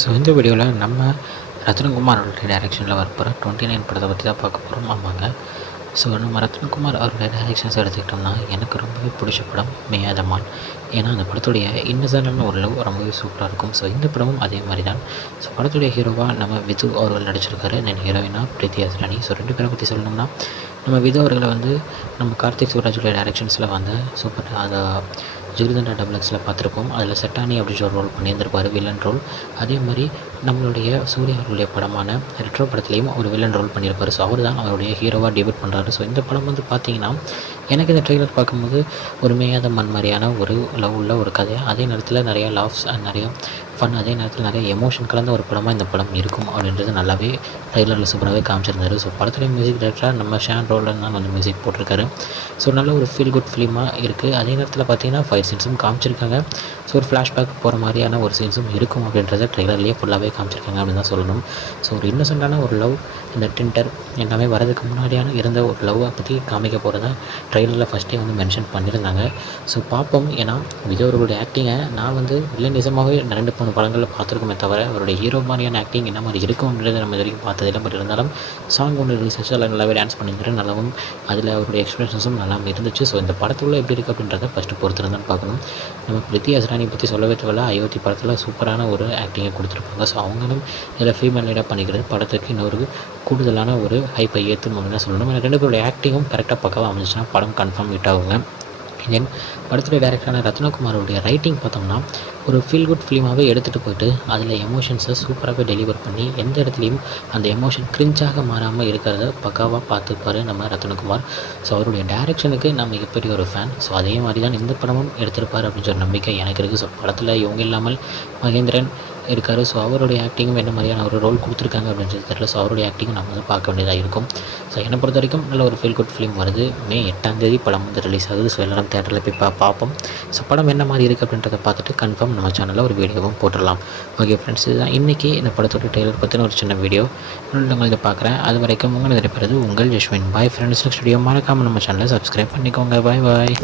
So இந்த வீடியோவில் நம்ம ரத்னகுமார் அவருடைய டைரக்ஷனில் வரப்போகிற 29 படத்தை பற்றி தான் பார்க்க போகிறோம். ஆமாங்க. ஸோ நம்ம ரத்னகுமார் அவருடைய டைரக்ஷன்ஸ் எடுத்துக்கிட்டோம்னா எனக்கு ரொம்பவே பிடிச்ச படம் மேயாதமான். ஏன்னா அந்த படத்துடைய இன்னசென்டான ஒரு லவ் ரொம்பவே சூப்பராக இருக்கும். ஸோ இந்த படமும் அதே மாதிரி தான். ஸோ படத்துடைய ஹீரோவாக நம்ம விது அவர்கள் நடிச்சிருக்காரு. தென் ஹீரோயினா பிரீத்தி அஸ்ரானி. ஸோ 2 பேரை பற்றி சொல்லணும்னா நம்ம விது அவர்களை வந்து நம்ம கார்த்திக் சுப்ராஜுடைய டைரக்ஷன்ஸில் வந்து சூப்பர் அதை ஜிகிர்தண்டா டபுள்எக்ஸில் பார்த்துருப்போம். அதில் செட்டானி அப்படின்ற ஒரு ரோல் பண்ணியிருந்திருப்பார், வில்லன் ரோல். அதே மாதிரி நம்மளுடைய சூர்யா அவர்களுடைய படமான ரெட்ரோ படத்துலேயும் ஒரு வில்லன் ரோல் பண்ணியிருப்பார். ஸோ அவர் தான் அவருடைய ஹீரோவாக டெபியூட் பண்ணுறாரு. ஸோ இந்த படம் வந்து பார்த்திங்கன்னா எனக்கு இந்த ட்ரெய்லர் பார்க்கும்போது ஒரு மேயாதமான் மாதிரியான ஒரு லவ் உள்ள ஒரு கதை, அதே நேரத்தில் நிறையா லாஃப்ஸ் அண்ட் நிறையா ஃபன், அதே நேரத்தில் நிறைய எமோஷன் கலந்த ஒரு படமாக இந்த படம் இருக்கும் அப்படின்றது நல்லாவே ட்ரெய்லரில் சூப்பராகவே காமிச்சிருந்தாரு. ஸோ படத்துடைய மியூசிக் டைரக்டராக நம்ம ஷான் ரோலன் தான் வந்து மியூசிக் போட்டிருக்காரு. ஸோ நல்ல ஒரு ஃபீல் குட் ஃபிலிமாக இருக்குது. அதே நேரத்தில் பார்த்திங்கன்னா ஃபைட் சீன்ஸும் காமிச்சிருக்காங்க. ஸோ ஒரு ஃப்ளாஷ்பேக் போகிற மாதிரியான ஒரு சீன்ஸும் இருக்கும் அப்படின்றத ட்ரெய்லர்லேயே ஃபுல்லாகவே காமிச்சிருக்காங்க அப்படின்னு தான் சொல்லணும். ஸோ ஒரு இன்னசென்டான ஒரு லவ், இந்த டிண்டர் எல்லாமே வரதுக்கு முன்னாடியான இருந்த ஒரு லவ்வை பற்றி காமிக்க போகிறதா ட்ரெய்லரில் ஃபஸ்ட்டே வந்து மென்ஷன் பண்ணியிருந்தாங்க. ஸோ பார்ப்போம். ஏன்னா விஜய் அவர்களுடைய ஆக்டிங்கை நான் வந்து நிஜமாகவே 2-3 படங்களில் பார்த்துருக்கோமே தவிர அவருடைய ஹீரோ மாதிரியான ஆக்டிங் என்ன மாதிரி இருக்கும்ன்றது நம்ம இது வரைக்கும் பார்த்ததில்லை. பட் இருந்தாலும் சாங் ஒன்று ரிலீஸ் ஆச்சு, அதில் நல்லாவே டான்ஸ் பண்ணியிருந்தாரு. நல்லாவும் அதில் அவருடைய எக்ஸ்பிரஷன்ஸும் நல்லா இருந்துச்சு. ஸோ இந்த படத்துக்குள்ளே எப்படி இருக்குது அப்படின்றத ஃபஸ்ட்டு பொறுத்திருந்தான் பார்க்கணும். நம்ம பிரீத்தி அஸ்ரானி பற்றி சொல்லவே தேவையில்ல. அயோத்தி படத்தில் சூப்பரான ஒரு ஆக்டிங்கை கொடுத்துருப்பாங்க. ஸோ அவங்களும் இதில் ஃபீமேல் லீடாக பண்ணிக்கிறது படத்துக்கு இன்னொரு கூடுதலான ஒரு ஹைப்பை ஏற்றும் அப்படின்னு சொல்லணும். 2 பேருடைய ஆக்டிங்கும் கரெக்டாக பக்கவாக அமைஞ்சிச்சுன்னா படம் கன்ஃபார்ம் ஹிட் ஆகுங்க. தென் படத்துடைய டைரக்டரான ரத்னகுமாரோடைய ரைட்டிங் பார்த்தோம்னா ஒரு ஃபீல் குட் ஃபிலிமாகவே எடுத்துகிட்டு போயிட்டு அதில் எமோஷன்ஸை சூப்பராகவே டெலிவர் பண்ணி எந்த இடத்துலையும் அந்த எமோஷன் கிரிஞ்சாக மாறாமல் இருக்கிறத பக்காவாக பார்த்துப்பார் நம்ம ரத்னகுமார். ஸோ அவருடைய டைரக்ஷனுக்கு நான் மிகப்பெரிய ஒரு ஃபேன். ஸோ அதே மாதிரி தான் இந்த படமும் எடுத்திருப்பார் அப்படின்ற ஒரு நம்பிக்கை எனக்கு இருக்குது. ஸோ படத்தில் இவங்க இல்லாமல் மகேந்திரன் இருக்கார். ஸோ அவருடைய ஆக்டிங்கும் என்ன மாதிரியான ஒரு ரோல் கொடுத்துருக்காங்க அப்படின்றது தெரியல. ஸோ அவருடைய ஆக்டிங்கும் நம்ம வந்து பார்க்க வேண்டியதாக இருக்கும். ஸோ என்னை பொறுத்த வரைக்கும் நல்ல ஒரு ஃபீல் குட் ஃபிலிம் வருது. மே 8 படம் வந்து ரிலீஸ் ஆகுது. ஸோ எல்லாரும் தேட்டரில் போய் பார்ப்போம். ஸோ படம் என்ன மாதிரி இருக்குது அப்படின்றத பார்த்துட்டு கன்ஃபார்ம் நம்ம சேனலில் ஒரு வீடியோவும் போட்டுடலாம். ஓகே ஃப்ரெண்ட்ஸ், இதுதான் இன்றைக்கி இந்த படத்தோட ட்ரெய்லர் பற்றின ஒரு சின்ன வீடியோ உங்களை இதை பார்க்குறேன். அது வரைக்கும் உங்கள் நிறைய உங்கள் Jaswin. Bye friends. Next video மறக்காமல் நம்ம சேனலை சப்ஸ்கிரைப் பண்ணிக்கோங்க. பாய் பாய்.